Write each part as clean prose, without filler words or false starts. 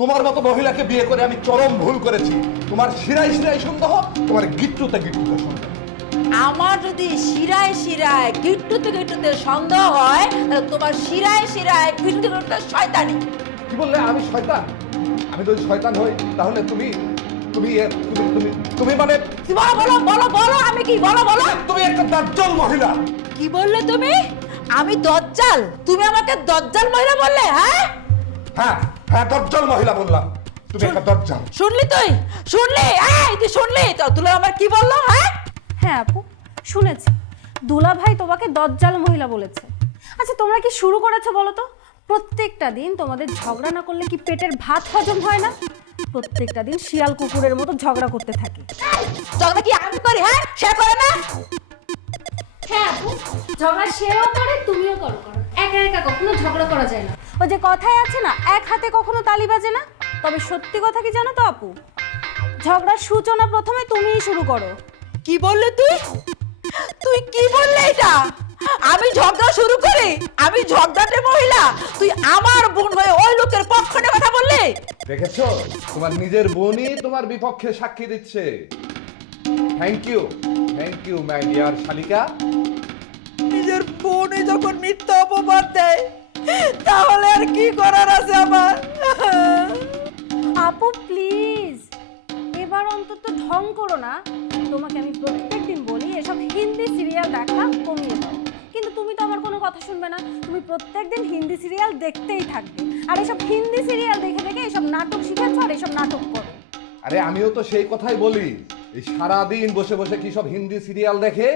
তোমার মতো মহিলাকে বিয়ে করে আমি চরম ভুল করেছি। তোমার শিরায় শিরায় সন্দেহ, তোমার গিট্টুতে গিট্টুতে সন্দেহ। আমার যদি শিরায় শিরায় গিট্টুতে গিট্টুতে সন্দেহ হয় তাহলে তোমার শিরায় শিরায় গিট্টুতে গিট্টুতে শয়তানি। কি বললে আমি শয়তান? আমি যদি শয়তান হই তাহলে তুমি তুমি তুমি তুমি তুমি মানে বলো বলো বলো বলো আমি কি বলো বলো তুমি একটা দাজ্জাল মহিলা। কি বললে তুমি? আমি দজ্জাল? তুমি আমাকে দজ্জাল মহিলা বললে? হ্যাঁ হ্যাঁ হ্যাঁ, দাজ্জাল মহিলা বললাম। তুমি একটা দাজ্জাল। শুনলি তুই? শুনলি? এই তুই শুনলি তো দুলা আমার কি বললো? হ্যাঁ হ্যাঁ আপু, শুনেছি দুলাভাই তোমাকে দজ্জাল মহিলা বলেছে। আচ্ছা তোমরা কি শুরু করেছো বলো তো? প্রত্যেকটা দিন তোমাদের ঝগড়া না করলে কি পেটের ভাত হজম হয় না? প্রত্যেকটা দিন শিয়াল কুকুরের মতো ঝগড়া করতে থাকে। ঝগড়া কি আমি করি? হ্যাঁ সে করে না? হ্যাঁ আপু, ঝগড়া সেও করে তুমিও করো। একা একা কখনো ঝগড়া করা যায় না। ওই যে কথায় আছে না, এক হাতে কখনো তালি বাজে না। তবে সত্যি কথা কি জানো তো আপু, ঝগড়ার সূচনা প্রথমে তুমিই শুরু করো। কি বললে তুই? তুই কি বললে এটা? আমি ঝগড়া শুরু করি? আমি ঝগড়াটে মহিলা? তুই আমার বোন হয়ে ওই লোকের পক্ষ নিয়ে কথা বললি? দেখেছো, তোমার নিজের বোনই তোমার বিপক্ষে সাক্ষী দিচ্ছে। থ্যাংক ইউ মাই ডিয়ার শালিকা। নিজের বোনই যখন মিথ্যা অপবাদ দেয় তাহলে আর কি করার আছে আমার? আপু প্লিজ, এবার অন্তত ঢং করো না। তোমাকে আমি প্রত্যেকদিন বলি এসব হিন্দি সিরিয়াল দেখা কমিয়ে দাও, কিন্তু তুমি তো আমার কোনো কথা শুনবে না। তুমি প্রত্যেকদিন হিন্দি সিরিয়াল দেখতেই থাকবে, আর এসব হিন্দি সিরিয়াল দেখে দেখে এসব নাটক শিখেছো আর এসব নাটক করো। আরে আমিও তো সেই কথাই বলি। এই সারাদিন বসে বসে কি সব হিন্দি সিরিয়াল দেখে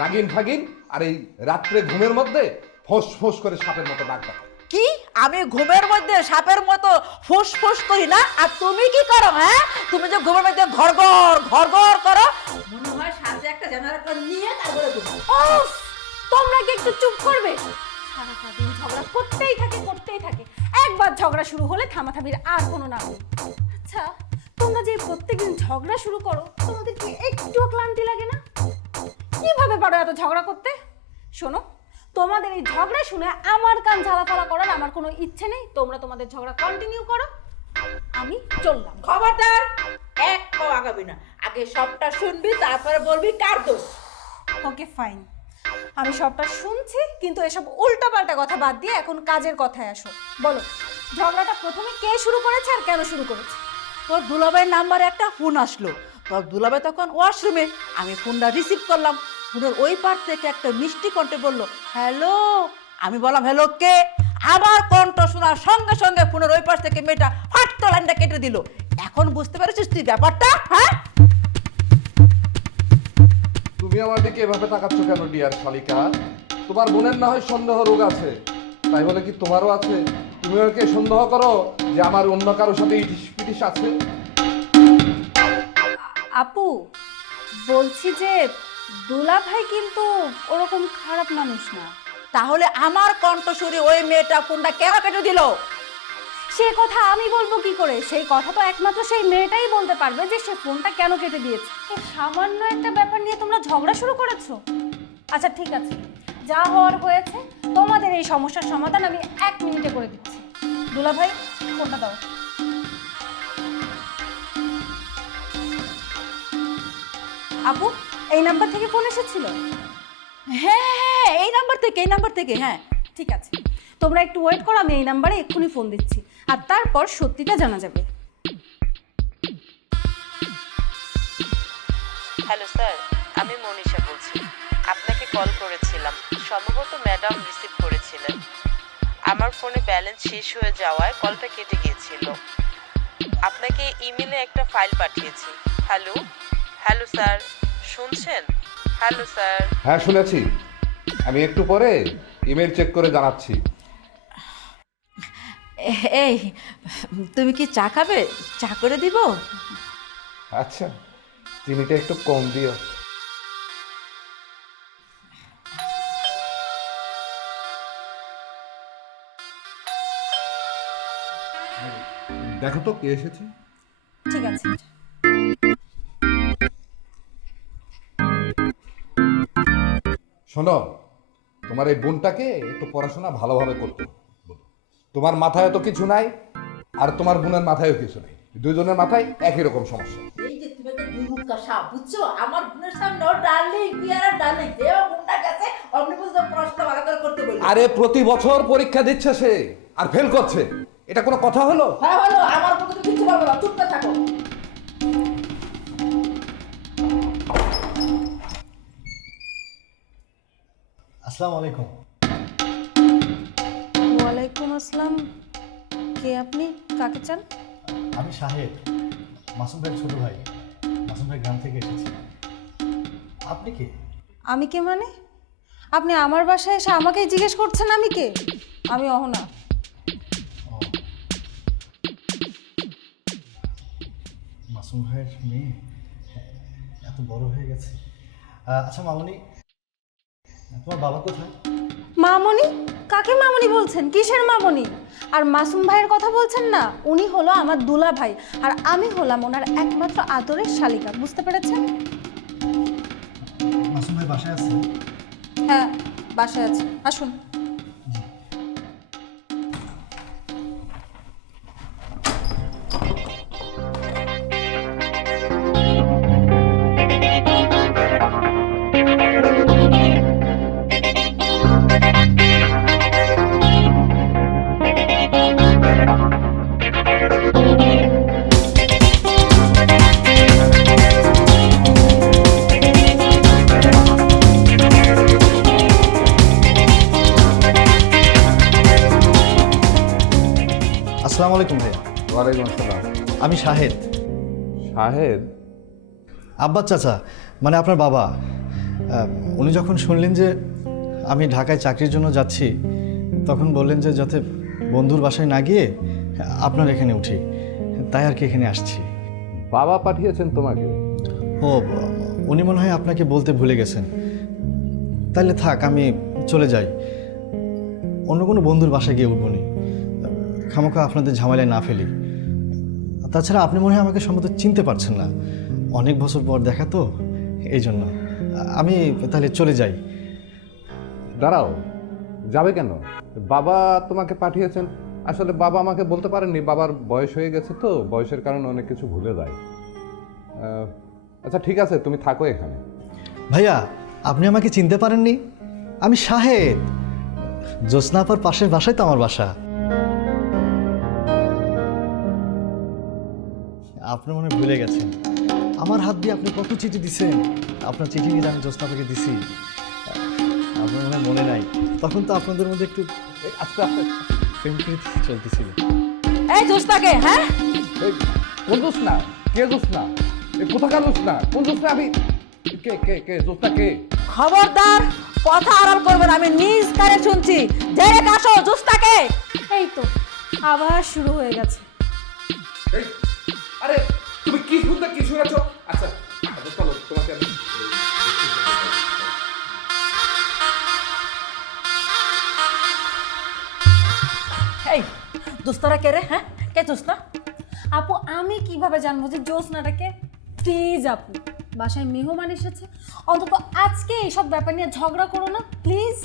নাগিন ফাগিন, আর এই রাত্রে ঘুমের মধ্যে ফোঁস ফোঁস করে সাপের মতো ডাক ডাকে। কি আমি ঘুমের মধ্যে সাপের মতো ফুসফুস করি না? আর তুমি কি করো? হ্যাঁ তুমি যে ঘুমের মধ্যে ঘরঘর ঘরঘর করো, মনে হয় সাথে একটা জেনারেটর নিয়ে তারপরে ঘুমো। উফ, তোমরা কি একটু চুপ করবে? সারাটা দিন ঝগড়া করতেই থাকে। একবার ঝগড়া শুরু হলে থামাথামির আর কোনো নাম নেই। আচ্ছা তোমরা যে প্রত্যেকদিন ঝগড়া শুরু করো, তোমাদের কি একটুও ক্লান্তি লাগে না? কিভাবে পারো এত ঝগড়া করতে? শোনো, তোমাদের এই ঝগড়া শুনে আমার কান ঝালাপালা করার আমার কোনো ইচ্ছে নেই। তোমরা তোমাদের ঝগড়া কন্টিনিউ করো, আমি চললাম। খবরদার এক পাও আগাবি না। আগে সবটা শুনবি তারপরে বলবি কার দোষ। ওকে ফাইন, আমি সবটা শুনছি, কিন্তু এসব উল্টাপাল্টা কথা বাদ দিয়ে এখন কাজের কথায় আসো। বলো, ঝগড়াটা প্রথমে কে শুরু করেছে আর কেন শুরু করেছে? তোর দুলাভাইয়ের নাম্বারে একটা ফোন আসলো। তোর দুলাভাই তখন ওয়াশরুমে। আমি ফোনটা রিসিভ করলাম। ফোনের ওই পার থেকে একটা মিষ্টি কণ্ঠে বললো হ্যালো। আমি বললাম হ্যালো কে? আমার কণ্ঠ শোনার সঙ্গে সঙ্গে ফোনের ওই পাশ থেকে মেয়েটা ফাটতো লাইনটা কেটে দিল। এখন বুঝতে পেরেছিস তুই ব্যাপারটা? হ্যাঁ তুমি আমার দিকে এভাবে তাকাচ্ছ কেন ডিয়ার শালিকা? তোমার বোনের না হয় সন্দেহ রোগ আছে, তাই বলে কি তোমারও আছে? তুমি ওকে সন্দেহ করো যে আমার অন্য কারোর সাথে ইটিস পিটিস আছে? আপু বলছি যে দুলাভাই কিন্তু ওরকম খারাপ মানুষ না। তাহলে আমার কণ্ঠস্বরে ওই মেয়েটা ফোনটা কেন কেটে দিল? সে কথা আমি বলবো কি করে? সেই কথা তো একমাত্র সেই মেয়েটাই বলতে পারবে যে সে ফোনটা কেন কেটে দিয়েছে। এই সামান্য একটা ব্যাপার নিয়ে তোমরা ঝগড়া শুরু করেছো। আচ্ছা ঠিক আছে, যা হওয়ার হয়েছে। তোমাদের এই সমস্যার সমাধান আমি 1 মিনিটে করে দিচ্ছি। দুলাভাই ফোনটা দাও। আপু এই নাম্বার থেকে ফোন এসেছিল? হ্যাঁ হ্যাঁ এই নাম্বার থেকে হ্যাঁ। ঠিক আছে, তোমরা একটু ওয়েট করো, আমি এই নাম্বারে এক্ষুনি ফোন দিচ্ছি, আর তারপর সত্যিটা জানা যাবে। হ্যালো স্যার, আমি মনীষা বলছি। আপনাকে কল করেছিলাম, সম্ভবত ম্যাডাম রিসিভ করেছিলেন। আমার ফোনে ব্যালেন্স শেষ হয়ে যাওয়ায় কলটা কেটে গিয়েছিল। আপনাকে ইমেলে একটা ফাইল পাঠিয়েছি। হ্যালো হ্যালো স্যার, শুনছেন? Hello sir. হ্যাঁ শুনেছি, আমি একটু পরে ইমেল চেক করে জানাচ্ছি। এই তুমি কি চা খাবে? চা করে দিব? আচ্ছা, চিনিটা একটু কম দিও। দেখো তো কে এসেছে। ঠিক আছে। শোনো, তোমার এই বোনটাকে একটু পড়াশোনা ভালোভাবে করতে হবে। তোমার মাথায় তো কিছু নাই, আর তোমার বোনের মাথায়ও কিছু নেই, দুইজনের মাথায় একই রকম সমস্যা। এই যে তুমি একটা দুর্মুখা সাপ, বুঝছো? আমার বোনের সামনে ওর ডার্লিং, পিয়ারা ডার্লিং, যে বোনটা গেছে অমনি বুঝতে প্রশ্ন ভালো করে করতে বলি। আরে প্রতি বছর পরীক্ষা দিচ্ছে সে আর ফেল করছে, এটা কোনো কথা হলো? হ্যাঁ হলো, আমার বোনকে তুমি কিচ্ছু বলবো না, চুপ করে থাকো। আসসালামু আলাইকুম। ওয়ালাইকুম আসসালাম। কে আপনি? কাকে চান? আমি শাহেদ, মাসুম ভাইয়ের ছোট ভাই। মাসুম ভাই গ্রাম থেকে এসেছি। আপনি কে? আমি কে মানে? আপনি আমার বাসায় এসে আমাকেই জিজ্ঞেস করছেন আমি কে? আমি অহনা। ও, মাসুম ভাইয়ের মেয়ে এত বড় হয়ে গেছে। আচ্ছা মামনি, তোমার বাবা কোথায়? মামনি? কাকে মামনি বলছেন? কিসের মামনি? আর মাসুম ভাইয়ের কথা বলছেন না, উনি হলো আমার দুলা ভাই, আর আমি হলাম ওনার একমাত্র আদরের শালিকা। বুঝতে পেরেছেন? মাসুম ভাই বাসায় আছে? হ্যাঁ, বাসায় আছে। আসুন। আসসালামু আলাইকুম ভাইয়া। ওয়ালাইকুম আসসালাম। আমি শাহেদ, শাহেদ? আব্বাস চাচা, মানে আপনার বাবা। উনি যখন শুনলেন যে আমি ঢাকায় চাকরির জন্য যাচ্ছি, তখন বললেন যে যাতে বন্ধুর বাসায় না গিয়ে আপনার এখানে উঠি, তাই আর কি এখানে আসছি। বাবা পাঠিয়েছেন তোমাকে? ও, উনি মনে হয় আপনাকে বলতে ভুলে গেছেন। তাহলে থাক, আমি চলে যাই, অন্য কোনো বন্ধুর বাসায় গিয়ে উঠবনি, খামোখা আপনাদের ঝামেলায় না ফেলি। তাছাড়া আপনি মনে হয় আমাকে সম্ভবত চিনতে পারছেন না, অনেক বছর পর দেখা তো, এই জন্য আমি তাহলে চলে যাই। দাঁড়াও, যাবে কেন? বাবা তোমাকে পাঠিয়েছেন। আসলে বাবা আমাকে বলতে পারেননি, বাবার বয়স হয়ে গেছে তো, বয়সের কারণে অনেক কিছু ভুলে যায়। আচ্ছা ঠিক আছে, তুমি থাকো এখানে। ভাইয়া, আপনি আমাকে চিনতে পারেননি? আমি শাহেদ, জ্যোৎস্নাপার পাশের বাসায় তো আমার বাসা। আপনি মনে হয় ভুলে গেছেন, আমার হাত দিয়ে আপনি কত চিঠি দিছেন। আপনার চিঠি নিয়ে আমি জ্যোৎস্নাপাকে দিছি, আপনার মনে হয় মনে নাই। তখন তো আপনাদের মধ্যে একটু আস্তে আস্তে প্রেম প্রীতি চলতেছিল। এই জোস্তাকে, হ্যাঁ? কোন জোৎস্না? কে জোৎস্না? কোথাকার জোৎস্না? কোন জোৎস্না? আমি কে কে কে জোৎস্না কে? খবরদার, কথা আড়াল করবেন, আমি নিজ কানে শুনছি। ডাইরেক্ট আসো, জোস্তাকে। এই তো আবার শুরু হয়ে গেছে। এই, আরে তুমি কি শুনতে কি শুনেছো? আচ্ছা চলো, তোমাকে আমি এই দোস্তারা কে রে? হ্যাঁ, কে জোস্তা? আপু, আমি কিভাবে জানবো যে জ্যোৎস্নাটাকে? প্লিজ আপু, বাসায় মেহমান এসেছে, অন্তত আজকে এইসব ব্যাপার নিয়ে ঝগড়া করো না প্লিজ।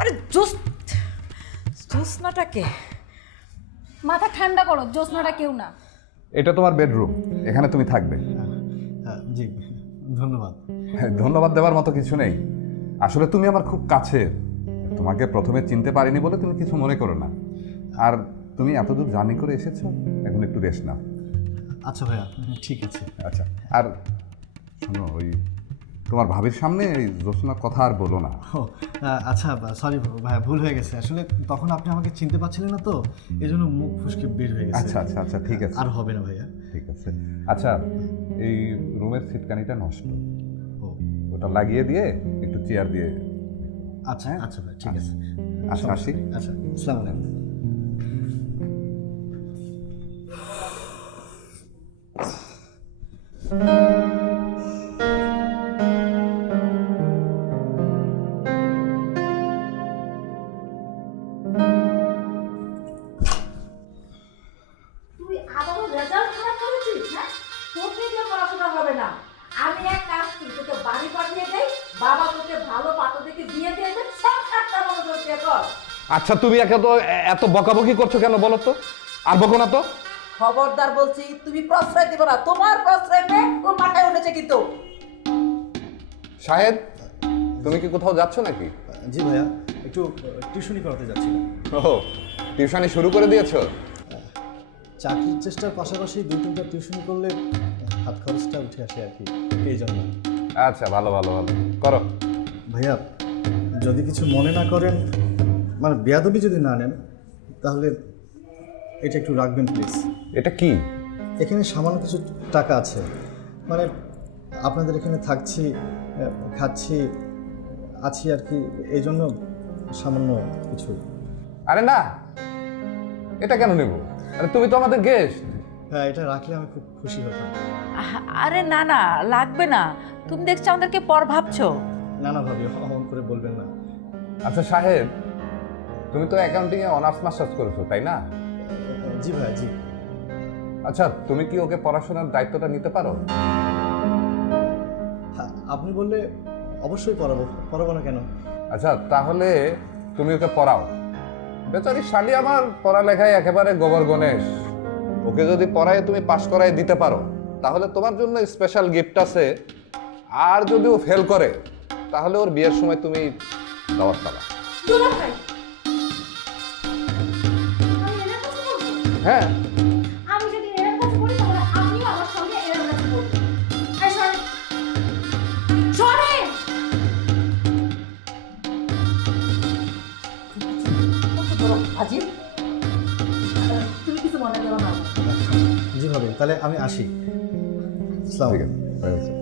আরে জোস্নাটা কে? মাথা ঠান্ডা করো, জ্যোৎস্নাটা কেউ না। এটা তোমার বেডরুম, এখানে তুমি থাকবে। জি, ধন্যবাদ। ধন্যবাদ দেওয়ার মতো কিছু নেই, আসলে তুমি আমার খুব কাছে। তোমাকে প্রথমে চিনতে পারিনি বলে তুমি কিছু মনে করো না। আর তুমি এতদূর জার্নি করে এসেছো, এখন একটু রেস্ট নাও। আচ্ছা ভাইয়া, ঠিক আছে। আচ্ছা, আর শোনো, ওই তোমার ভাবির সামনে এই জ্যোৎস্নার কথা আর বলো না। ও, আচ্ছা সরি ভাইয়া, ভুল হয়ে গেছে। আসলে তখন আপনি আমাকে চিনতে পারছিলেন না তো, এই জন্য মুখ ফুসকে বের হয়ে গেছে। আচ্ছা আচ্ছা আচ্ছা, ঠিক আছে, আর হবে না ভাইয়া। ঠিক আছে। আচ্ছা, এই রুমের সিটকানিটা নষ্ট, ও, ওটা লাগিয়ে দিয়ে একটু চেয়ার দিয়ে। আচ্ছা আচ্ছা ভাই, ঠিক আছে। আচ্ছা, আসি। আচ্ছা, আসসালামু আলাইকুম। তুই আবারও রেজাল্ট খারাপ করেছিস? হ্যাঁ, তোকে দিয়ে পড়াশোনা হবে না। আমি এক কাজ করি, তোকে বাড়ি পাঠিয়ে দেই, বাবা তোকে ভালো পাত্র দেখে বিয়ে দিয়ে দেবে, সংসারটা মনোযোগ দিয়ে কর। আচ্ছা, তুমি এত বকাবকি করছো কেন বলো তো? আর বকো না তো। খবরদার বলছি, তুমি প্রশ্রয় দিব না। তোমার প্রশ্রয় পেয়ে ওর মাথায় উঠেছে কিন্তু। শাহেদ, তুমি কি কোথাও যাচ্ছ নাকি? জি ভাইয়া, একটু টিউশনি করাতে যাচ্ছিলাম। ও, টিউশনি শুরু করে দিয়েছো? চাকরির চেষ্টার পাশাপাশি 2-3টা টিউশনি করলে হাত খরচটা উঠে আসে আর কি, এই জন্য। আচ্ছা, ভালো ভালো ভালো, করো। ভাইয়া, যদি কিছু মনে না করেন, মানে বেয়াদবি যদি না নেন, তাহলে এটা একটু রাখবেন প্লিজ। এটা কি? এখানে সামান্য কিছু টাকা আছে, মানে আপনাদের এখানে থাকছি, খাচ্ছি, আছি আর কি, এই জন্য সামান্য কিছু। আরে না, এটা কেন নেব? আরে তুমি তো আমাদের গেস্ট। হ্যাঁ, এটা রাখলে আমি খুব খুশি হতাম। আরে না না, লাগবে না। তুমি দেখছো আমাদেরকে পর ভাবছো। না না ভাবি, অমন করে বলবেন না। আচ্ছা সাহেব, তুমি তো অ্যাকাউন্টিংয়ে অনার্স মাস্টার্স করেছো, তাই না? জি ভাইয়া, জি। আচ্ছা, তুমি কি ওকে পড়াশোনার দায়িত্বটা নিতে পারো? হ্যাঁ, আপনি বললে অবশ্যই পড়াবো, পড়াবো না কেন? আচ্ছা, তাহলে তুমি ওকে পড়াও। বেচারি শালি আমার পড়ালেখায় একেবারে গোবর গণেশ। ওকে যদি পড়ায় তুমি পাশ করায় দিতে পারো, তাহলে তোমার জন্য স্পেশাল গিফট আছে। আর যদি ও ফেল করে, তাহলে ওর বিয়ের সময় তুমি দাওয়াত পাবা। দুলাভাই, আমি এনার কাছে বলবো? হ্যাঁ, আমি যদি এনার কাছে বলি তাহলে আপনিও আমার সঙ্গে এনার কাছে বলবেন। এই সরেন, সরেন। আজিব, তুমি কিছু মনে করো না। জি ভাবি, তাহলে আমি আসি। আসসালামু ঠিক আলাইকুম। আছে, হয়ে গেছে।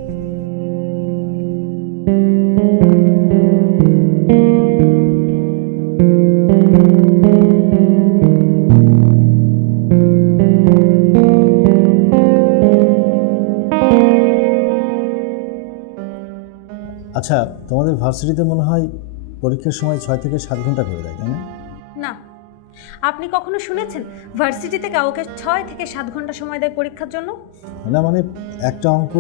আচ্ছা, তোমাদের ভার্সিটিতে মনে হয় পরীক্ষার সময় 6 থেকে 7 ঘন্টা করে দেয়, তাই না? না, আপনি কখনো শুনেছেন ভার্সিটিতে কাউকে 6 থেকে 7 ঘন্টা সময় দেয় পরীক্ষার জন্য? না, মানে একটা অঙ্ক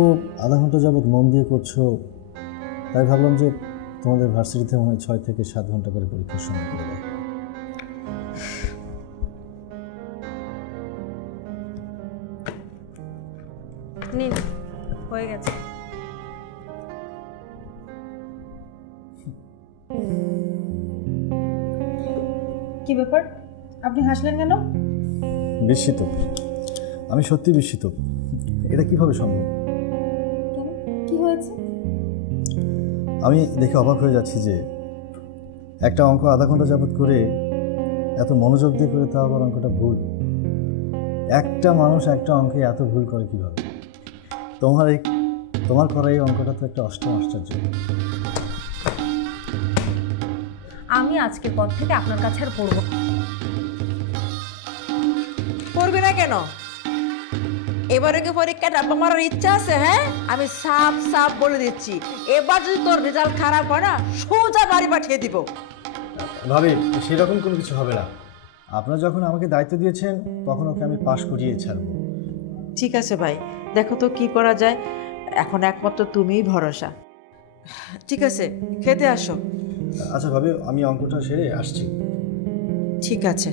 আধা ঘন্টা যাবত মন দিয়ে করছো, তাই ভাবলাম যে তোমাদের ভার্সিটিতে মনে হয় 6 থেকে 7 ঘন্টা করে পরীক্ষার সময় করে দেয়। নিন, হয়ে গেছে। কি ব্যাপার, আপনি হাসলেন কেন? বিস্মিত, আমি সত্যি বিস্মিত। এটা কিভাবে সম্ভব? কেন, কি হয়েছে? আমি দেখে অবাক হয়ে যাচ্ছি যে একটা অঙ্ক আধা ঘন্টা যাবত করে এত মনোযোগ দিয়ে করে, তা আবার অঙ্কটা ভুল। একটা মানুষ একটা অঙ্কে এত ভুল করে কিভাবে? তোমার করা এই অঙ্কটা তো একটা অষ্টম আশ্চর্য। আমি আজকের পর থেকে আপনার কাছে আর পড়ব না। করবি না কেন? এবারে কি পরীক্ষা ডাব্বা মারার ইচ্ছা আছে? হ্যাঁ, আমি সাফ সাফ বলে দিচ্ছি, এবার যদি তোর রেজাল্ট খারাপ হয় না, সোজা বাড়ি পাঠিয়ে দিব। ভাবি, সেরকম কোনো কিছু হবে না। আপনারা যখন আমাকে দায়িত্ব দিয়েছেন, তখন ওকে আমি পাশ করিয়ে ছাড়বো। ঠিক আছে ভাই, দেখো তো কি করা যায়। এখন একমাত্র তুমিই ভরসা। ঠিক আছে, খেতে আসো। আচ্ছা ভাবি, আমি অঙ্কটা সেরে আসছি। ঠিক আছে।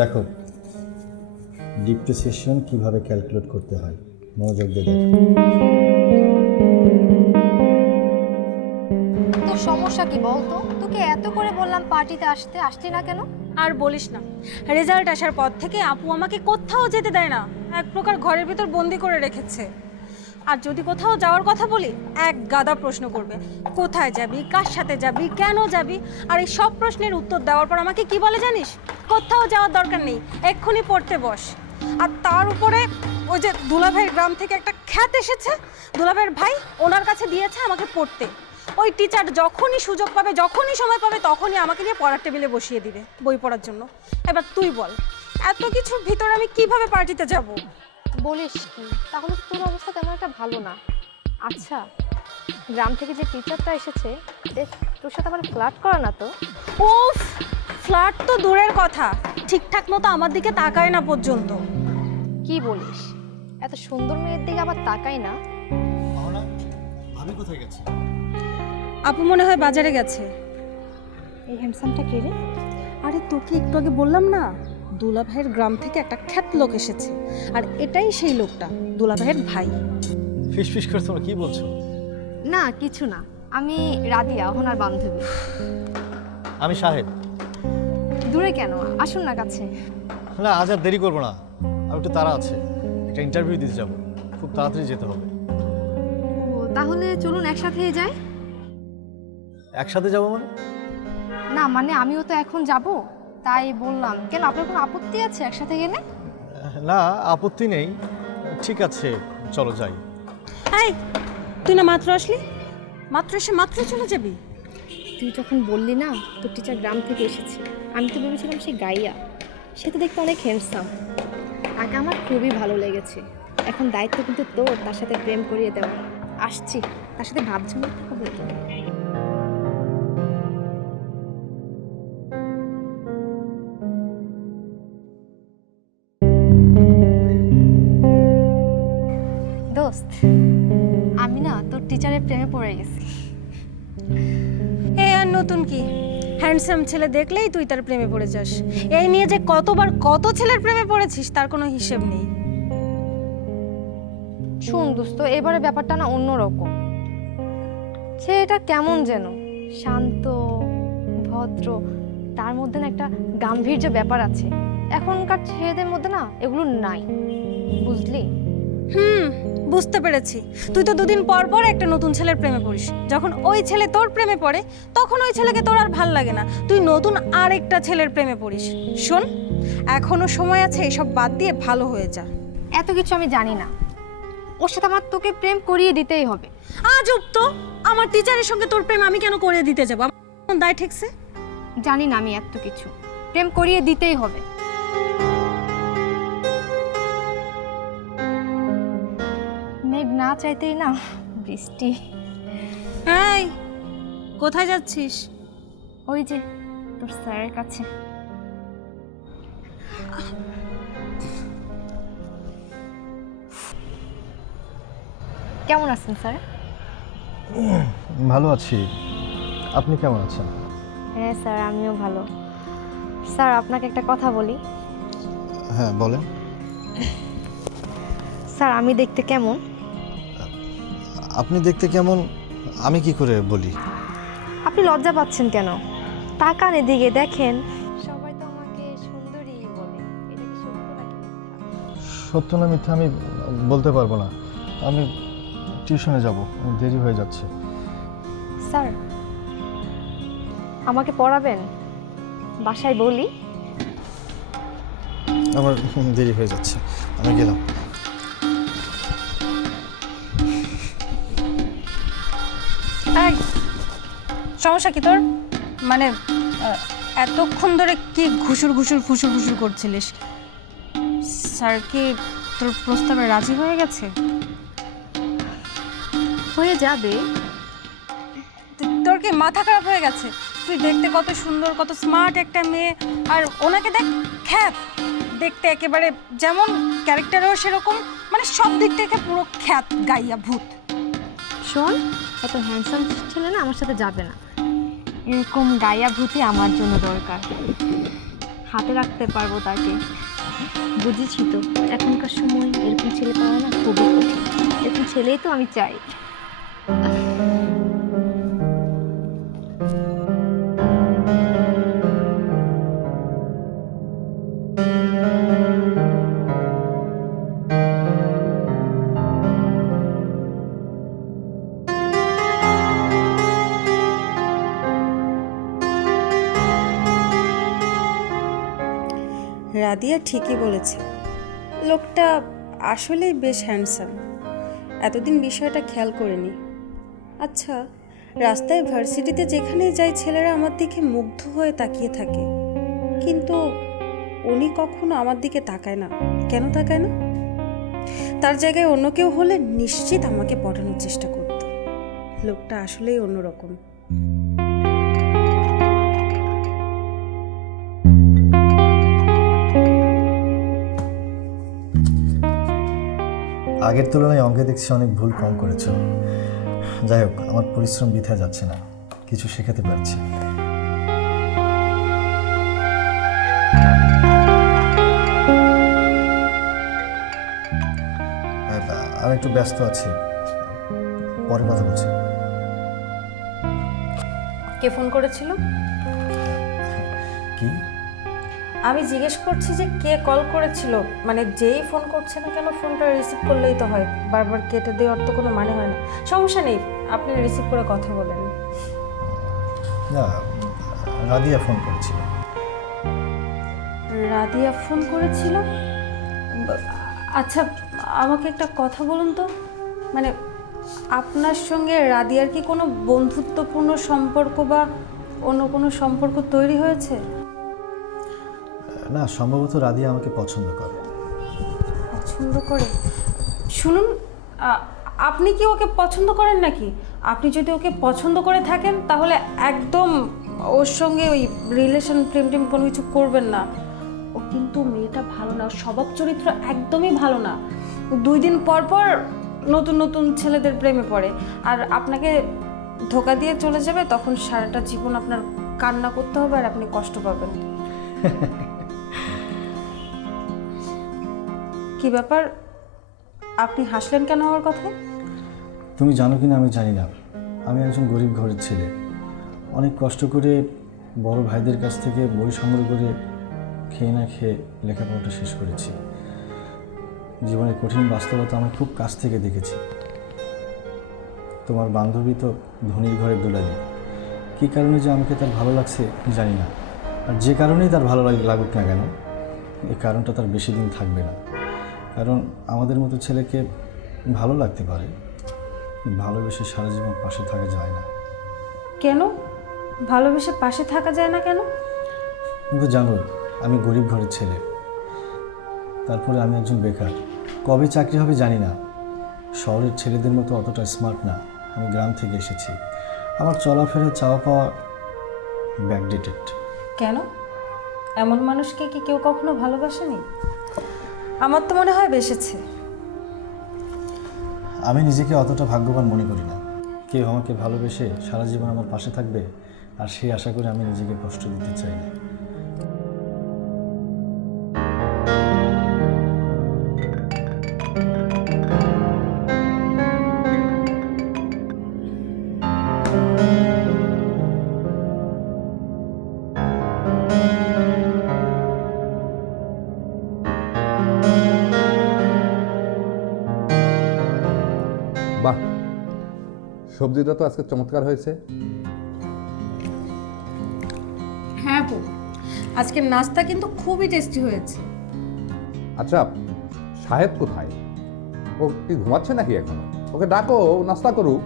দেখো, ডিপ্রিসিয়েশন কিভাবে ক্যালকুলেট করতে হয়, মনোযোগ দিয়ে দেখো। তোর সমস্যা কি বলতো? তোকে এত করে বললাম পার্টিতে আসতে, আসলি না কেন? আর বলিস না, রেজাল্ট আসার পর থেকে আপু আমাকে কোথাও যেতে দেয় না, এক প্রকার ঘরের ভিতর বন্দি করে রেখেছে। আর যদি কোথাও যাওয়ার কথা বলি, এক গাদা প্রশ্ন করবে, কোথায় যাবি, কার সাথে যাবি, কেন যাবি। আর এই সব প্রশ্নের উত্তর দেওয়ার পর আমাকে কি বলে জানিস? কোথাও যাওয়ার দরকার নেই, এক্ষুনি পড়তে বস। আর তার উপরে ওই যে দুলাভাইয়ের গ্রাম থেকে একটা খ্যাত এসেছে, দুলাভাইয়ের ভাই, ওনার কাছে দিয়েছে আমাকে পড়তে। ওই টিচার যখনই সুযোগ পাবে, যখনই সময় পাবে, তখনই আমাকে নিয়ে পড়ার টেবিলে বসিয়ে দিবে বই পড়ার জন্য। এবার তুই বল, এত কিছুর ভিতরে আমি কিভাবে পার্টিতে যাব? বলিস কি? তাহলে তোর অবস্থা তেমন একটা ভালো না। আচ্ছা, গ্রাম থেকে যে টিচারটা এসেছে, তোর সাথে আমার ফ্লার্ট করা না তো? উফ, ফ্ল্যাট তো দূরের কথা, ঠিকঠাক মতো আমার দিকে তাকায় না পর্যন্ত। কি বলিস? এত সুন্দর মেয়ের দিকে আবার তাকাই না? ভাবি কোথায় গেছে? আপু মনে হয় বাজারে গেছে। এই হ্যান্ডসামটা কে রে? আরে তোকে একটু আগে বললাম না, দুলা ভাইয়ের গ্রাম থেকে একটা খ্যাত লোক এসেছে, আর এটাই সেই লোকটা, দুলা ভাইয়ের ভাই। ফিস ফিস করে তোমরা কি বলছো? না কিছু না, আমি রাদিয়া, ওনার বান্ধবী। আমি শাহেদ। দূরে কেন, আসুন না কাছে। না আজ আর দেরি করবো না, আর একটু তাড়া আছে, একটা ইন্টারভিউ দিতে যাবো, খুব তাড়াতাড়ি যেতে হবে। ও তাহলে চলুন একসাথে যাই। একসাথে যাবো মানে? না মানে আমিও তো এখন যাব, তাই বললাম। কেন, আপনার কোনো আপত্তি আছে একসাথে গেলে? না আপত্তি নেই, ঠিক আছে চলো যাই। এই তুই না মাত্র আসলি, মাত্র এসে মাত্র চলে যাবি? তুই যখন বললি না তোর টিচার গ্রাম থেকে এসেছে, আমি তো ভেবেছিলাম সে গাইয়া। সে তো দেখতে অনেক হ্যান্ডসাম, তাকে আমার খুবই ভালো লেগেছে। এখন দায়িত্ব কিন্তু তোর তার সাথে প্রেম করিয়ে দেওয়া। আসছি, তার সাথে ভাব জমাতে হবে তো। দোস্ত, আমি না তোর টিচারের প্রেমে পড়ে গেছি। এ আর নতুন কি, হ্যান্ডসাম ছেলে দেখলেই তুই তার প্রেমে পড়ে যাস। এই নিয়ে যে কতবার কত ছেলের প্রেমে পড়েছিস তার কোনো হিসেব নেই। শোন দোস্ত, এবারে ব্যাপারটা না অন্যরকম। সে এটা কেমন যেন শান্ত ভদ্র, তার মধ্যে না একটা গাম্ভীর্য ব্যাপার আছে। এখনকার ছেলেদের মধ্যে না এগুলো নাই, বুঝলি? বুঝতে পেরেছি। তুই তো দুদিন পর পর একটা নতুন ছেলের প্রেমে পড়িস। যখন ওই ছেলে তোর প্রেমে পড়ে তখন ওই ছেলেকে তোর আর ভাল লাগে না, তুই নতুন আরেকটা ছেলের প্রেমে পড়িস। শোন, এখনো সময় আছে, এসব বাদ দিয়ে ভালো হয়ে যা। এত কিছু আমি জানি না, ওর সাথে আমার তোকে প্রেম করিয়ে দিতেই হবে। আজব তো, আমার টিচারের সঙ্গে তোর প্রেম আমি কেন করে দিতে যাবো? আমার দায় ঠেকছে? জানি না আমি এত কিছু, প্রেম করিয়ে দিতেই হবে। মেঘ না চাইতেই না বৃষ্টি। এই কোথায় যাচ্ছিস? ওই যে তোর স্যারের কাছে। কেমন আছেন স্যার? ভালো আছি, আপনি কেমন আছেন? হ্যাঁ স্যার, আমিও ভালো। স্যার আপনাকে একটা কথা বলি। হ্যাঁ বলেন। স্যার আমি দেখতে কেমন? আপনি দেখতে কেমন আমি কি করে বলি? আপনি লজ্জা পাচ্ছেন কেন? তাকান এদিকে, দেখেন। সবাই তো আমাকে সুন্দরী বলে, এটা কি সত্য নাকি মিথ্যা? সত্য না মিথ্যা আমি বলতে পারবো না, আমি টিউশনে যাব, দেরি হয়ে যাচ্ছে। স্যার আমাকে পড়াবেন? বাসায় বলি। আমার দেরি হয়ে যাচ্ছে, আমি গেলাম। এই সমস্যা কি তোর? মানে এতক্ষণ ধরে কি ঘুষুর ঘুষুর ফুসুর ফুসুর করছিলিস? স্যার কি তোর প্রস্তাবে রাজি হয়ে গেছে? হয়ে যাবে। তোর কি মাথা খারাপ হয়ে গেছে? তুই দেখতে কত সুন্দর, কত স্মার্ট একটা মেয়ে, আর ওনাকে দেখ খ্যাত, দেখতে একেবারে যেমন ক্যারেক্টারও সেরকম, মানে সব দিক থেকে পুরো খ্যাত গাইয়া ভূত। শোন, এত হ্যান্ডসাম ছেলে না আমার সাথে যাবে না। এরকম গায়া ভূতি আমার জন্য দরকার, হাতে রাখতে পারবো তাকে। বুঝেছি তো, এখনকার সময় এরকম ছেলে পাওয়া না খুবই কঠিন। এরকম ছেলেই তো আমি চাই। রাদিয়া ঠিকই বলেছে, লোকটা আসলেই বেশ হ্যান্ডসাম। এতদিন বিষয়টা খেয়াল করিনি। আচ্ছা, রাস্তায় ভার্সিটিতে যেখানেই যাই ছেলেরা আমার দিকে মুগ্ধ হয়ে তাকিয়ে থাকে, কিন্তু উনি কখনো আমার দিকে তাকায় না। কেন তাকায় না? তার জায়গায় অন্য কেউ হলে নিশ্চিত আমাকে পটানোর চেষ্টা করত। লোকটা আসলেই অন্যরকম। আগের তুলনায় অঙ্কে দেখছি অনেক ভুল কম করেছো। যাই হোক, আমার পরিশ্রম বৃথা যাচ্ছে না, কিছু শেখাতে পারছি। আমি একটু ব্যস্ত আছি, পরে কথা বলছি। কে ফোন করেছিল? কি? আমি জিজ্ঞেস করছি যে কে কল করেছিল, মানে যেই ফোন করছে না কেন ফোনটা রিসিভ করলেই তো হয়, বারবার কেটে দেওয়ার তো কোনো মানে হয় না। সমস্যা নেই, আপনি রিসিভ করে কথা বলেন। না, রাদিয়া ফোন করেছিল। রাদিয়া ফোন করেছিল? আচ্ছা, আমাকে একটা কথা বলুন তো, মানে আপনার সঙ্গে রাদিয়ার কি কোনো বন্ধুত্বপূর্ণ সম্পর্ক বা অন্য কোনো সম্পর্ক তৈরি হয়েছে? না, সম্ভবত রাদিয়া আমাকে পছন্দ করে। পছন্দ করে? শুনুন, আপনি কি ওকে পছন্দ করেন নাকি? আপনি যদি ওকে পছন্দ করে থাকেন তাহলে একদম ওর সঙ্গে ওই রিলেশন প্রেম টেম কোনো কিছু করবেন না। ও কিন্তু মেয়েটা ভালো না, ওর স্বভাব চরিত্র একদমই ভালো না। 2 দিন পর পর নতুন নতুন ছেলেদের প্রেমে পড়ে, আর আপনাকে ধোকা দিয়ে চলে যাবে, তখন সারাটা জীবন আপনার কান্না করতে হবে আর আপনি কষ্ট পাবেন। কি ব্যাপার, আপনি হাসলেন কেন আমার কথায়? তুমি জানো কিনা আমি জানি না, আমি একজন গরিব ঘরের ছেলে। অনেক কষ্ট করে বড় ভাইদের কাছ থেকে বই সংগ্রহ করে খেয়ে না খেয়ে লেখাপড়াটা শেষ করেছি। জীবনের কঠিন বাস্তবতা আমি খুব কাছ থেকে দেখেছি। তোমার বান্ধবী তো ধনীর ঘরের দুলালি। কী কারণে যে আমাকে তার ভালো লাগছে জানি না, আর যে কারণেই তার ভালো লাগুক না কেন, এই কারণটা তার বেশি দিন থাকবে না। কারণ আমাদের মতো ছেলেকে ভালো লাগতে পারে, ভালোবেসে সারা জীবন পাশে থাকা যায় না। কেন ভালোবেসে পাশে থাকা যায় না কেন? কিন্তু জানো, আমি গরিব ঘরের ছেলে, তারপরে আমি একজন বেকার। কবে চাকরি হবে জানি না। শহরের ছেলেদের মতো অতটা স্মার্ট না, আমি গ্রাম থেকে এসেছি। আমার চলাফেরা চাওয়া পাওয়া ব্যাকডেটেড। কেন? এমন মানুষকে কি কেউ কখনো ভালোবাসেনি? আমার তো মনে হয় বেসেছে। আমি নিজেকে অতটা ভাগ্যবান মনে করি না। কেউ আমাকে ভালোবেসে সারা জীবন আমার পাশে থাকবে, আর সেই আশা করে আমি নিজেকে কষ্ট দিতে চাই না। বাহ, সবজিটা তো আজকে চমৎকার হয়েছে। হ্যাঁ আপু, আজকের নাস্তা কিন্তু খুবই টেস্টি হয়েছে। আচ্ছা, সাহেব কোথায়? ও কি ঘুমাচ্ছে নাকি এখনো? ওকে ডাকো, ও নাস্তা করুক।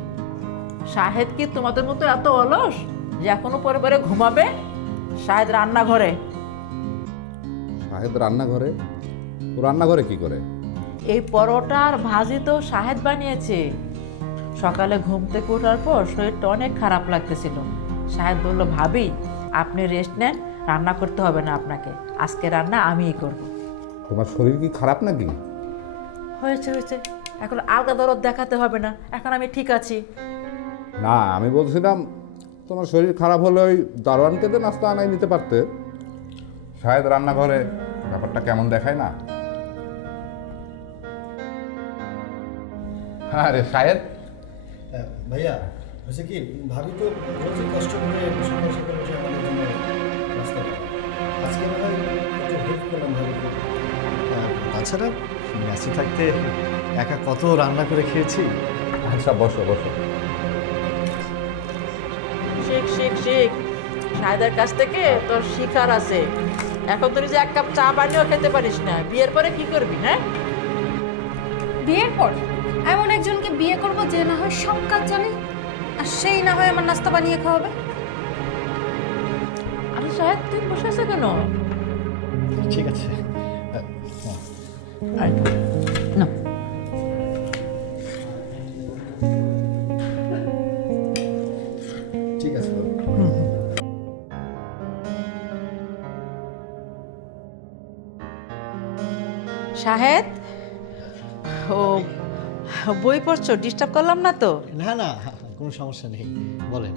শাহেদ কি তোমাদের মতো এত অলস যে এখনো পরে ঘুমাবে? শাহেদ রান্নাঘরে। সাহেব রান্নাঘরে? ও রান্নাঘরে কি করে? এই পরোটা আর ভাজি তো শাহেদ বানিয়েছে। সকালে ঘুম থেকে ওঠার পর শরীরটা অনেক খারাপ লাগতেছিল। শাহেদ বলল, ভাবি আপনি রেস্ট নেন, রান্না করতে হবে না আপনাকে, আজকে রান্না আমিই করব। তোমার শরীর কি খারাপ নাকি? হয়েছে হয়েছে, এখন আলগা দরদ দেখাতে হবে না, এখন আমি ঠিক আছি। না, আমি বলছিলাম তোমার শরীর খারাপ হলে ওই দারোয়ানকে তো নাস্তা আনাই নিতে পারতে। শাহেদ রান্নাঘরে, ব্যাপারটা কেমন দেখায় না? আরে শাহেদ, ভাইয়া হচ্ছে কি, ভাবি তো রোজই কষ্ট করে সকাল সকাল উঠে আমাদের জন্য নাস্তা করে। আজকে না হয় একটু হেল্প করলাম ভাবিকে। তাছাড়া মেসে থাকতে একা কত রান্না করে খেয়েছি। আচ্ছা বসো বসো। শিখ শিখ শিখ, শাহেদের কাছ থেকে তোর শিখার আছে। এখন তুই যে 1 কাপ চা বানিয়েও খেতে পারিস না, বিয়ের পরে কি করবি? হ্যাঁ, বিয়ের পর এমন একজনকে বিয়ে করব যে না হয় সব কাজ জানে, আর সেই না হয় আমার নাস্তা বানিয়ে খাওয়াবে। আরে শাহেদ, তুই বসে আছো কেন? ঠিক আছে, আয়, না ঠিক আছে। শাহেদ, ও বই পড়ছো? ডিস্টার্ব করলাম না তো? না না, কোনো সমস্যা নেই, বলেন।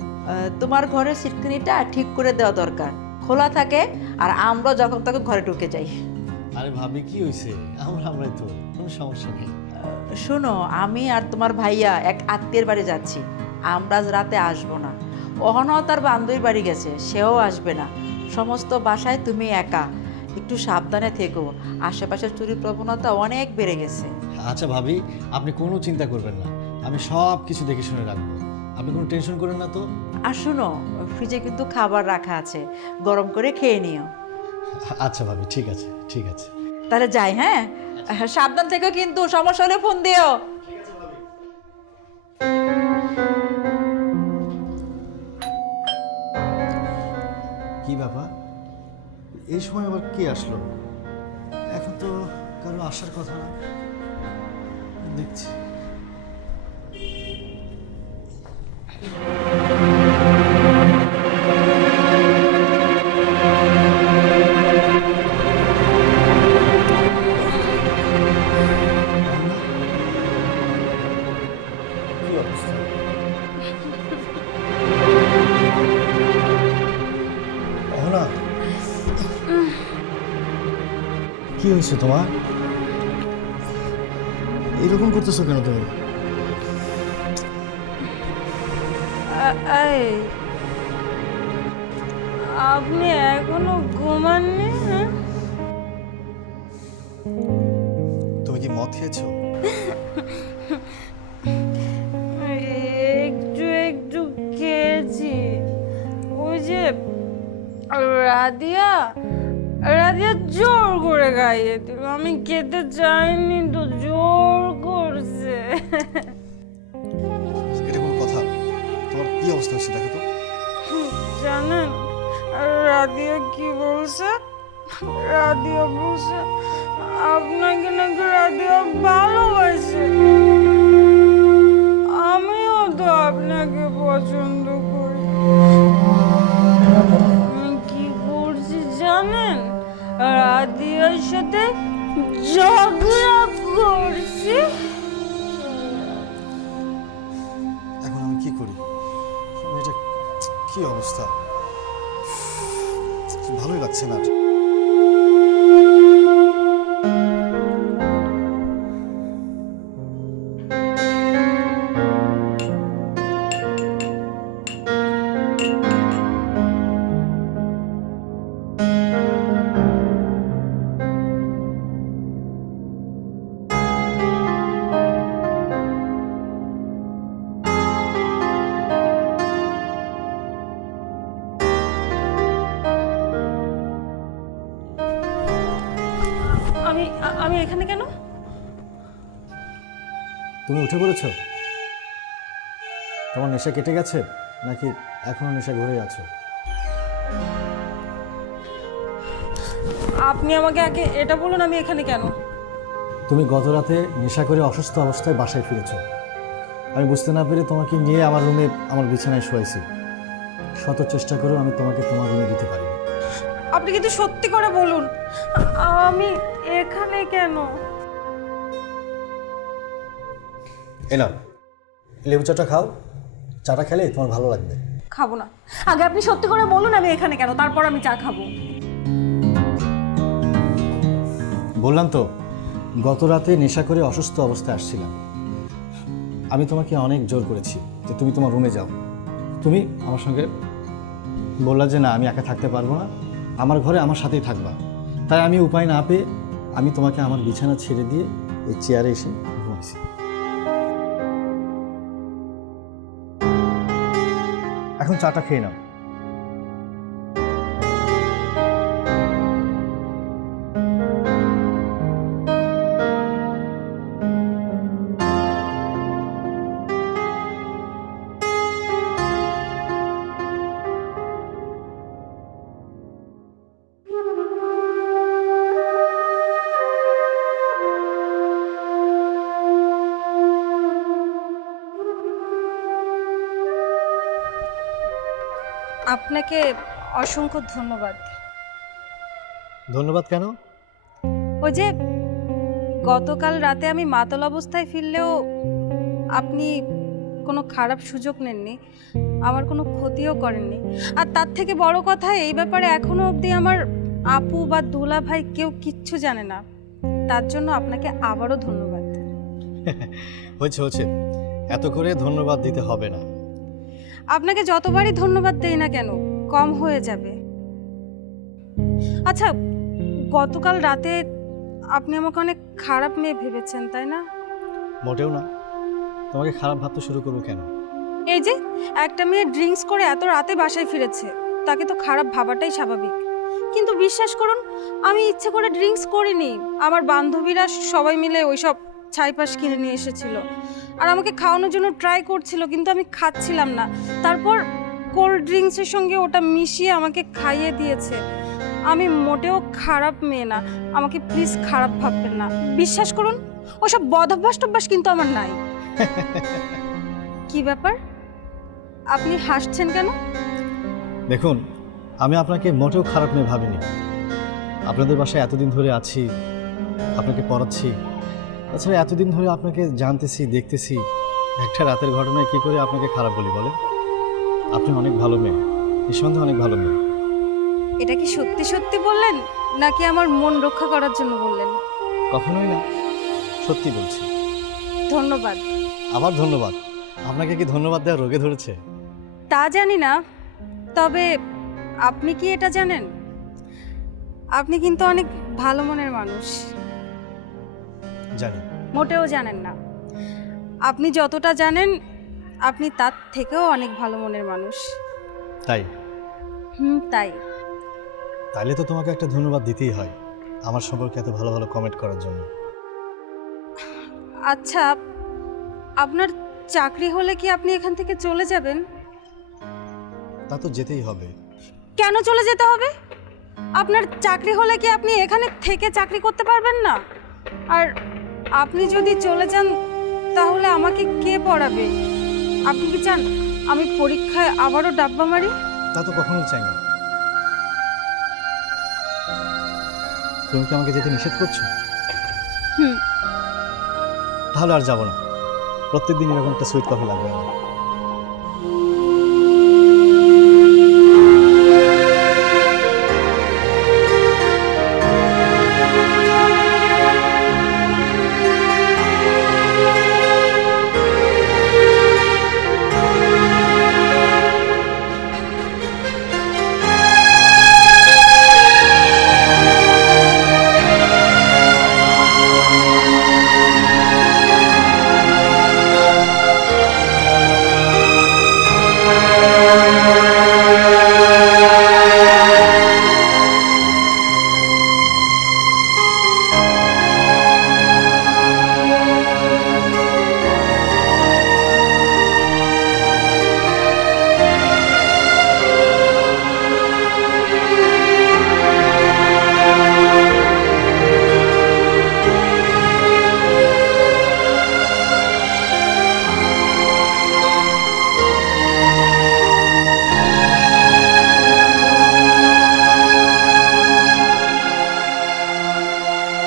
তোমার ঘরের সিটকানিটা ঠিক করে দেওয়া দরকার, খোলা থাকে আর আমরা যখন তখন ঘরে ঢুকে যাই। আরে ভাবি কি হয়েছে, আমরাই তো, কোনো সমস্যা নেই। শোনো, আমি আর তোমার ভাইয়া এক আত্মীয়ের বাড়ি যাচ্ছি, আমরা আজ রাতে আসবো না। অহনাও তার বান্ধবীর বাড়ি গেছে, সেও আসবে না। সমস্ত বাসায় তুমি একা, একটু সাবধানে থেকো, আশেপাশে চুরির প্রবণতা অনেক বেড়ে গেছে। আচ্ছা ভাবি, আপনি কোনো চিন্তা করবেন না, আমি সব কিছু দেখে শুনে রাখবো, আপনি কোনো টেনশন করেন না তো। আর শোনো, ফ্রিজে কিন্তু খাবার রাখা আছে, গরম করে খেয়ে নিও। আচ্ছা ভাবি, ঠিক আছে ঠিক আছে। তাহলে যাই, হ্যাঁ? সাবধান থেকো কিন্তু, সমস্যা হলে ফোন দিও। কি ব্যাপার, এই সময় আবার কে আসলো? এখন তো কারো আসার কথা না, দেখছি। কি অবস্থা? অহনা, কি হয়েছে তোমার? এরকম করতেছো কেন তুমি? আপনি এখনো ঘুমাননি? তুমি কি মদ খেয়েছো? একটু একটু খেয়েছি। ওই যে রাদিয়া জোর করে খাইয়ে দিল, আমি খেতে চাইনি তো জোর করছে। এটা কোনো কথা? তোমার কি অবস্থা হচ্ছে দেখো তো। জানেন রাদিয়া কি বলছে? রাদিয়া বলছে আপনাকে নাকি রাদিয়া ভালোবাসে। আমিও তো আপনাকে পছন্দ করি। আমি কি করছি জানেন? রাদিয়ার সাথে ঝগড়া করছি। এখন আমি কি করি? এটা কি অবস্থা, ভালোই লাগছে না। আমি এখানে কেন? তুমি উঠে পড়েছো? তোমার নেশা কেটে গেছে নাকি এখনো নেশা ঘুরে আছো? আপনি আমাকে আগে এটা বলুন, আমি এখানে কেন? তুমি গত রাতে নেশা করে অসুস্থ অবস্থায় বাসায় ফিরেছো। আমি বুঝতে না পেরে তোমাকে নিয়ে আমার রুমে আমার বিছানায় শোয়াইছি। শত চেষ্টা করেও আমি তোমাকে তোমার রুমে দিতে পারিনি। আপনি কিন্তু সত্যি করে বলুন, আমি এখানে কেন? এ নাও, লেবু চাটা খাও, চাটা খেলে তোমার ভালো লাগবে। খাবো না, আগে আপনি সত্যি করে বলুন আমি এখানে কেন, তারপর আমি চা খাবো। বললাম তো, গত রাতে নেশা করে অসুস্থ অবস্থায় আসছিলাম। আমি তোমাকে অনেক জোর করেছি যে তুমি তোমার রুমে যাও। তুমি আমার সঙ্গে বললা যে না, আমি একা থাকতে পারবো না, আমার ঘরে আমার সাথেই থাকবা। তাই আমি উপায় না পেয়ে আমি তোমাকে আমার বিছানা ছেড়ে দিয়ে এই চেয়ারে এসে ঘুমাইছি। এখন চাটা খেয়ে নাও। আপনাকে অসংখ্য ধন্যবাদ। ধন্যবাদ কেন? ওই যে গতকাল রাতে আমি মাতাল অবস্থায় ফিরলেও আপনি কোনো খারাপ সুযোগ নেননি, আমার কোনো ক্ষতিও করেননি। আর তার থেকে বড় কথা, এই ব্যাপারে এখনো অবধি আমার আপু বা দোলা ভাই কেউ কিচ্ছু জানে না। তার জন্য আপনাকে আবারও ধন্যবাদ। হয়েছে, এত করে ধন্যবাদ দিতে হবে না। আপনাকে যতবারই ধন্যবাদ দেই না কেন কম হয়ে যাবে। আচ্ছা, গতকাল রাতে আপনি আমাকে অনেক খারাপ মেয়ে ভেবেছেন, তাই না? মোটেও না, তোমাকে খারাপ ভাবতে শুরু করবো কেন? এই যে একটা মেয়ে ড্রিঙ্কস করে এত রাতে বাসায় ফিরেছে, তাকে তো খারাপ ভাবাটাই স্বাভাবিক। কিন্তু বিশ্বাস করুন, আমি ইচ্ছে করে ড্রিঙ্কস করিনি। আমার বান্ধবীরা সবাই মিলে ওইসব ছাইপাশ কিনে নিয়ে এসেছিল আর আমাকে খাওয়ানোর জন্য ট্রাই করছিল, কিন্তু আমি খাচ্ছিলাম না। তারপর কোল্ড ড্রিঙ্কসের সঙ্গে ওটা মিশিয়ে আমাকে খাইয়ে দিয়েছে। আমি মোটেও খারাপ মেয়ে না, আমাকে প্লিজ খারাপ ভাববেন না। বিশ্বাস করুন, ওসব বদভ্যাস টভ্যাস কিন্তু আমার নাই। কি ব্যাপার, আপনি হাসছেন কেন? দেখুন, আমি আপনাকে মোটেও খারাপ মেয়ে ভাবিনি। আপনাদের বাসায় এতদিন ধরে আছি, আপনাকে পড়াচ্ছি, তাছাড়া এতদিন ধরে আপনাকে জানতেছি, দেখতেছি, একটা রাতের ঘটনায় কি করে আপনাকে খারাপ বলি বলেন? আপনি অনেক ভালো মেয়ে, নিঃসন্দেহে অনেক ভালো মেয়ে। এটা কি সত্যি সত্যি বললেন নাকি আমার মন রক্ষা করার জন্য বললেন? কখনোই না, সত্যি বলছি। ধন্যবাদ। আবার ধন্যবাদ। আপনাকে কি ধন্যবাদ দেওয়া রোগে ধরেছে? তা জানি না, তবে আপনি কি এটা জানেন, আপনি কিন্তু অনেক ভালো মনের মানুষ। জানি। মোটেও জানেন না। আপনি যতটা জানেন, আপনি তার থেকেও অনেক ভালো মনের মানুষ। তাই? তাই। তাইলে তো তোমাকে একটা ধন্যবাদ দিতেই হয় আমার সম্পর্কে এত ভালো ভালো কমেন্ট করার জন্য। আচ্ছা, আপনার চাকরি হলে কি আপনি এখান থেকে চলে যাবেন? তা তো যেতেই হবে। কেন চলে যেতে হবে? আপনার চাকরি হলে কি আপনি এখানে থেকে চাকরি করতে পারবেন না? আর আপনি যদি চলে যান তাহলে আমাকে কে পড়াবে? আপনি কি চান আমি পরীক্ষায় আবারও ডাব্বা মারি? তা তো কখনোই চাই না। তুমি কি আমাকে যেতে নিষেধ করছো? হুম। তাহলে আর যাবো না। প্রত্যেকদিন এরকম একটা সুইট কফি লাগবে আমার।